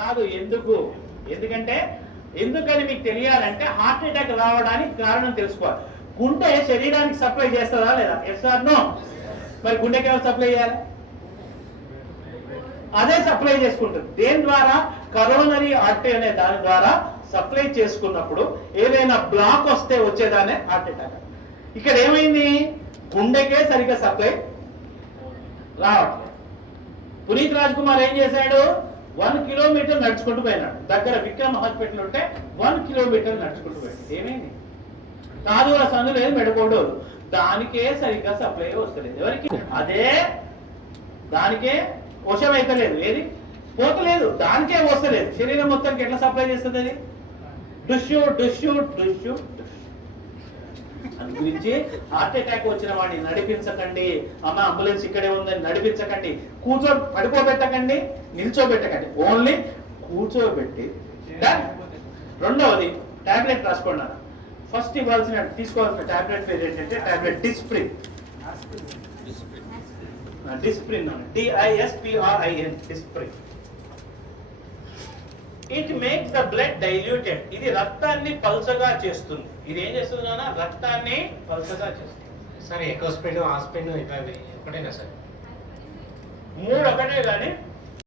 కాదు. ఎందుకు? ఎందుకంటే ఎందుకని మీకు తెలియాలంటే హార్ట్ అటాక్ రావడానికి కారణం తెలుసుకోవాలి. గుండె శరీరానికి సప్లై చేస్తుందా లేదా? Yes or no? మరి గుండెకి ఎవరు సప్లై చేయాలి? అదే సప్లై చేసుకుంటుంది. దేని ద్వారా? కరోనరీ ఆర్టరీ అనే దాని ద్వారా సప్లై చేసుకున్నప్పుడు ఏదైనా బ్లాక్ వస్తే వచ్చేదానే హార్ట్ అటాక్. ఇక్కడ ఏమైంది? గుండెకే సరిగ్గా సప్లై రావట్లేదు. పునీత్ రాజ్ కుమార్ ఏం చేశాడు? 1 కిలోమీటర్ నడుచుకుంటూ పోయినాడు. దగ్గర విక్రమ్ హాస్పిటల్ ఉంటే 1 కిలోమీటర్ నడుచుకుంటూ పోయాడు. ఏమైంది? కాదుల సందు లేదు, మెడకోడోలు, దానికే సరిగ్గా సప్లై వస్తలేదు. ఎవరికి? అదే దానికే వశం అయితే లేదు. ఏది పోతలేదు, దానికే వస్తలేదు. శరీరం మొత్తానికి ఎట్లా సప్లై చేస్తుంది అది? డుష్యూ డుష్యూ డుష్యూ. అందు గురించి హార్ట్ అటాక్ వచ్చిన వాడిని నడిపించకండి. అమ్మ అంబులెన్స్ ఇక్కడే ఉందని నడిపించకండి. పడిపోబెట్టకండి, నిల్చోబెట్టకండి. ఓన్లీ కూర్చోబెట్టి. రెండవది టాబ్లెట్ రాసుకోండి. ఫస్ట్ ఇవ్వాల్సిన తీసుకోవాల్సిన టాబ్లెట్ పేరు ఏంటంటే tablet Disprin. Disprin, DISPRIN, Disprin. It makes the blood diluted. ఇది రక్తాన్ని పల్చగా చేస్తుంది. ఇది ఏం చేస్తుంది నాన్న? రక్తాన్ని పల్చగా చేస్తుంది. సార్ ఎక్కువ స్పీడ్, ఆ స్పీడ్ ఒకటేనా సార్? 3 ఒకటే కానీ